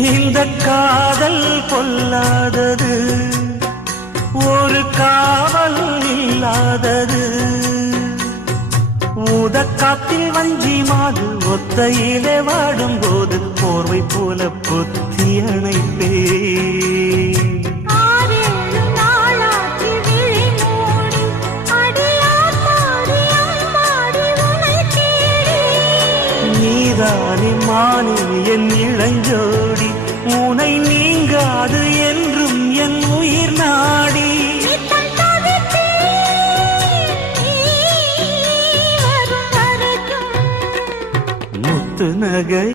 இந்த காதல் பொல்லாதது, ஒரு காவல் இல்லாதது. ஊதக்காத்தில் வஞ்சி மாது ஒத்தையிலே வாடும்போது போர்வை போல பொத்தி அணைப்பே. நீதானே மானே என் இளஞ்சோடி, உனை நீங்காது என்றும் என் உயிர் நாடி. முத்து நகை